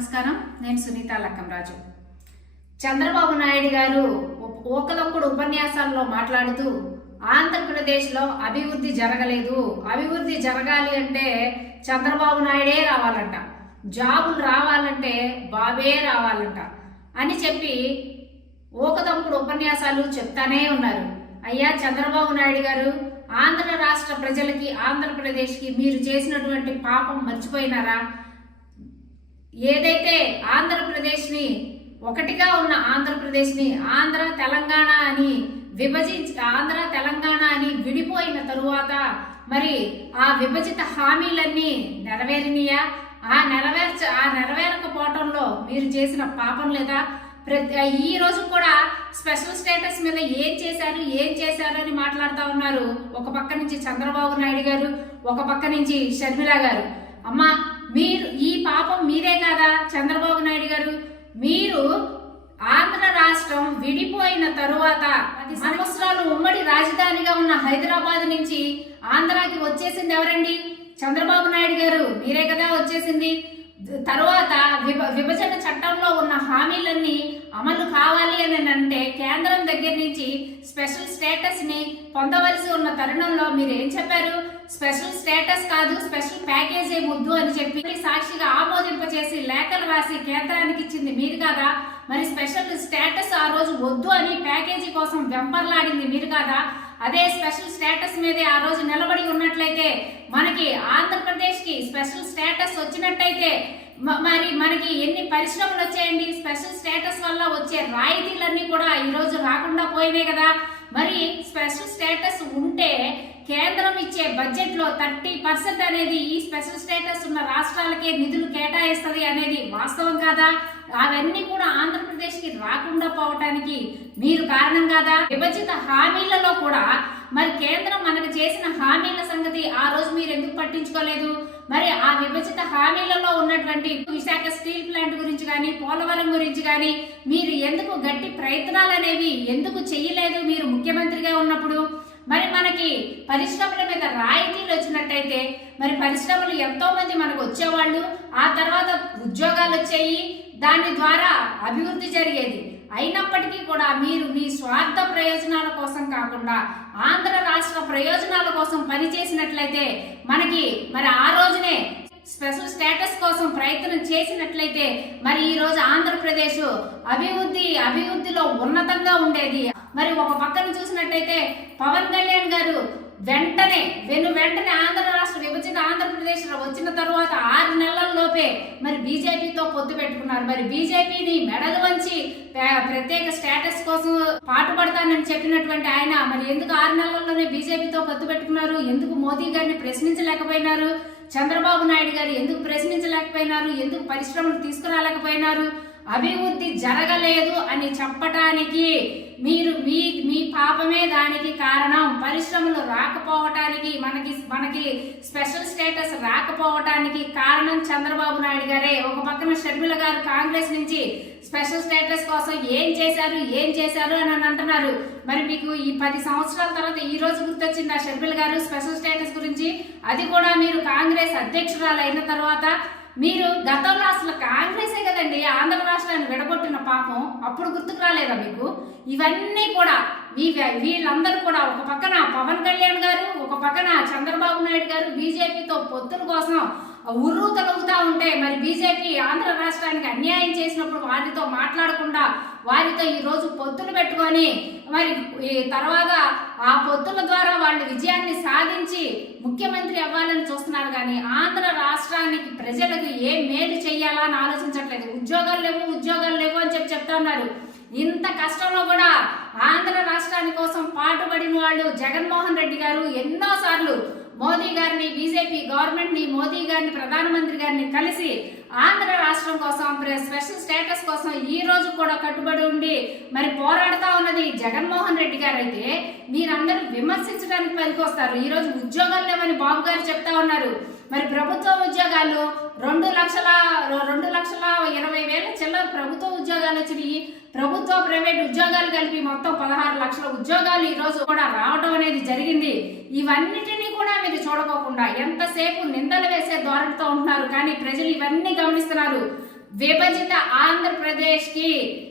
నమస్కారం. నేను సునీత లక్కంరాజు. చంద్రబాబు నాయుడు గారు ఒకలొక్కడు ఉపన్యాసాల్లో మాట్లాడుతూ ఆంధ్రప్రదేశ్లో అభివృద్ధి జరగలేదు, అభివృద్ధి జరగాలి అంటే చంద్రబాబు నాయుడే రావాలంట, జాబులు రావాలంటే బాబే రావాలంట అని చెప్పి ఓకదంపుడు ఉపన్యాసాలు చెప్తానే ఉన్నారు. అయ్యా చంద్రబాబు నాయుడు గారు, ఆంధ్ర రాష్ట్ర ప్రజలకి, ఆంధ్రప్రదేశ్కి మీరు చేసినటువంటి పాపం మర్చిపోయినారా? ఏదైతే ఆంధ్రప్రదేశ్ని, ఒకటిగా ఉన్న ఆంధ్రప్రదేశ్ని ఆంధ్ర తెలంగాణ అని విభజించి, ఆంధ్ర తెలంగాణ అని విడిపోయిన తరువాత మరి ఆ విభజిత హామీలన్నీ నెరవేరినయా? ఆ నెరవేరకపోవటంలో మీరు చేసిన పాపం లేదా? ఈ రోజు కూడా స్పెషల్ స్టేటస్ మీద ఏం చేశారు అని మాట్లాడుతూ ఉన్నారు. ఒక పక్క నుంచి చంద్రబాబు నాయుడు గారు, ఒక పక్క నుంచి షర్మిల గారు. అమ్మా, మీరు ఈ పాపం మీరే కాదా చంద్రబాబు నాయుడు గారు? మీరు ఆంధ్ర రాష్ట్రం విడిపోయిన తరువాత 10 సంవత్సరాలు ఉమ్మడి రాజధానిగా ఉన్న హైదరాబాద్ నుంచి ఆంధ్రాకి వచ్చేసింది ఎవరండి? చంద్రబాబు నాయుడు గారు, మీరే కదా వచ్చేసింది. తరువాత విభజన చట్టంలో ఉన్న హామీలన్నీ అమలు కావాలి అని అంటే కేంద్రం దగ్గర నుంచి స్పెషల్ స్టేటస్ ని పొందవలసి ఉన్న తరుణంలో మీరు ఏం చెప్పారు? స్పెషల్ స్టేటస్ కాదు, స్పెషల్ ప్యాకేజీ ముద్దు అని చెప్పి సాక్షిగా ఆమోదింపచేసి లేఖలు రాసి కేంద్రానికి ఇచ్చింది మీరు కాదా? మరి స్పెషల్ స్టేటస్ ఆ రోజు వద్దు అని ప్యాకేజీ కోసం వెంపర్లాడింది మీరు కాదా? అదే స్పెషల్ స్టేటస్ మీదే ఆ రోజు నిలబడి ఉన్నట్లయితే మనకి ఆంధ్రప్రదేశ్ కి స్పెషల్ స్టేటస్ వచ్చినట్టయితే మరి మనకి ఎన్ని పరిశ్రమలు వచ్చాయండి? స్పెషల్ స్టేటస్ వల్ల వచ్చే రాయితీలన్నీ కూడా ఈ రోజు రాకుండా పోయినాయి కదా. మరి స్పెషల్ స్టేటస్ ఉంటే కేంద్రం ఇచ్చే బడ్జెట్ లో 30% అనేది ఈ స్పెషల్ స్టేటస్ ఉన్న రాష్ట్రాలకే నిధులు కేటాయిస్తుంది అనేది వాస్తవం కాదా? అవన్నీ కూడా ఆంధ్రప్రదేశ్ కి రాకుండా పోవటానికి మీరు కారణం కాదా? విభజిత హామీలలో కూడా మరి కేంద్రం మనకు చేసిన హామీల సంగతి ఆ రోజు మీరు ఎందుకు పట్టించుకోలేదు? మరి ఆ విభజిత హామీలలో ఉన్నటువంటి విశాఖ స్టీల్ ప్లాంట్ గురించి కానీ, పోలవరం గురించి కానీ మీరు ఎందుకు గట్టి ప్రయత్నాలు అనేవి ఎందుకు చెయ్యలేదు మీరు ముఖ్యమంత్రిగా ఉన్నప్పుడు? మరి మనకి పరిశ్రమల మీద రాయితీలు వచ్చినట్టయితే మరి పరిశ్రమలు ఎంతో మంది మనకు వచ్చేవాళ్ళు, ఆ తర్వాత ఉద్యోగాలు వచ్చాయి, దాని ద్వారా అభివృద్ధి జరిగేది. అయినప్పటికీ కూడా మీరు మీ స్వార్థ ప్రయోజనాల కోసం కాకుండా ఆంధ్ర రాష్ట్ర ప్రయోజనాల కోసం పనిచేసినట్లయితే మనకి మరి ఆ రోజునే స్పెషల్ స్టేటస్ కోసం ప్రయత్నం చేసినట్లయితే మరి ఈ రోజు ఆంధ్రప్రదేశ్ అభివృద్ధిలో ఉన్నతంగా ఉండేది. మరి ఒక పక్కన చూసినట్టయితే పవన్ కళ్యాణ్ గారు వెంటనే ఆంధ్ర రాష్ట్ర విభజిత ఆంధ్రప్రదేశ్ వచ్చిన తరువాత 6 నెలల్లోపే మరి బీజేపీతో పొత్తు పెట్టుకున్నారు. మరి బీజేపీని మెడలు వంచి ప్రత్యేక స్టేటస్ కోసం పాటుపడతానని చెప్పినటువంటి ఆయన మరి ఎందుకు 6 నెలల్లోనే బీజేపీతో పొత్తు పెట్టుకున్నారు? ఎందుకు మోదీ గారిని ప్రశ్నించలేకపోయినారు? చంద్రబాబు నాయుడు గారు ఎందుకు ప్రశ్నించలేకపోయినారు? ఎందుకు పరిశ్రమలు తీసుకురాలేకపోయినారు? అభివృద్ధి జరగలేదు అని చెప్పటానికి మీరు మీ పాపమే దానికి కారణం. పరిశ్రమలు రాకపోవటానికి, మనకి స్పెషల్ స్టేటస్ రాకపోవటానికి కారణం చంద్రబాబు నాయుడు గారే. ఒక పక్కన షర్మిల గారు కాంగ్రెస్ నుంచి స్పెషల్ స్టేటస్ కోసం ఏం చేశారు అని అంటున్నారు. మరి మీకు ఈ 10 సంవత్సరాల తర్వాత ఈ రోజు గుర్తొచ్చింది ఆ షర్మిల గారు స్పెషల్ స్టేటస్ గురించి? అది కూడా మీరు కాంగ్రెస్ అధ్యక్షురాలు అయిన తర్వాత. మీరు గతంలో అసలు కాంగ్రెసే కదండి ఆంధ్ర రాష్ట్రాన్ని విడగొట్టిన పాపం, అప్పుడు గుర్తుకు రాలేదా మీకు? ఇవన్నీ కూడా వీళ్ళందరూ కూడా ఒక పక్కన పవన్ కళ్యాణ్ గారు, ఒక పక్కన చంద్రబాబు నాయుడు గారు బీజేపీతో పొత్తుల కోసం ఉర్రు తొలగుతా ఉంటే మరి బీజేపీ ఆంధ్ర రాష్ట్రానికి అన్యాయం చేసినప్పుడు వారితో మాట్లాడకుండా వారితో ఈ రోజు పొత్తులు పెట్టుకొని మరి తర్వాత ఆ పొత్తుల ద్వారా వాళ్ళు విజయాన్ని సాధించి ముఖ్యమంత్రి అవ్వాలని చూస్తున్నారు. కానీ ఆంధ్ర రాష్ట్రానికి ప్రజలకు ఏ మేలు చెయ్యాలా అని ఆలోచించట్లేదు. ఉద్యోగాలు లేవు అని చెప్తా ఉన్నారు. ఇంత కష్టంలో కూడా ఆంధ్ర రాష్ట్రాని కోసం పాటుపడిన వాళ్ళు జగన్మోహన్ రెడ్డి గారు ఎన్నోసార్లు మోదీ గారిని, బీజేపీ గవర్నమెంట్ ని, మోదీ గారిని, ప్రధానమంత్రి గారిని కలిసి ఆంధ్ర రాష్ట్రం కోసం స్పెషల్ స్టేటస్ కోసం ఈ రోజు కూడా కట్టుబడి ఉండి మరి పోరాడుతా ఉన్నది జగన్మోహన్ రెడ్డి గారు. అయితే మీరందరూ విమర్శించడానికి పనికొస్తారు. ఈ రోజు ఉద్యోగాలు లేవని బాబు గారు చెప్తా ఉన్నారు. మరి ప్రభుత్వ ఉద్యోగాలు 2,20,000 చిల్లర ప్రభుత్వ ఉద్యోగాలు వచ్చినాయి. ప్రభుత్వ ప్రైవేట్ ఉద్యోగాలు కలిపి మొత్తం 16 లక్షల ఉద్యోగాలు ఈ రోజు కూడా రావడం అనేది జరిగింది. ఇవన్నిటినీ కూడా మీరు చూడకోకుండా ఎంతసేపు నిందలు వేసే ధోరణితో ఉంటున్నారు. కానీ ప్రజలు ఇవన్నీ గమనిస్తున్నారు. విభజిత ఆంధ్రప్రదేశ్ కి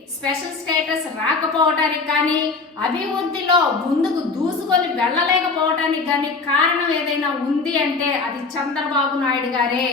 స్పెషల్ స్టేటస్ రాకపోవటానికి కానీ అభివృద్ధిలో ముందుకు దూసుకొని వెళ్ళలేకపోవటానికి కానీ కారణం ఏదైనా ఉంది అంటే అది చంద్రబాబు నాయుడు గారే.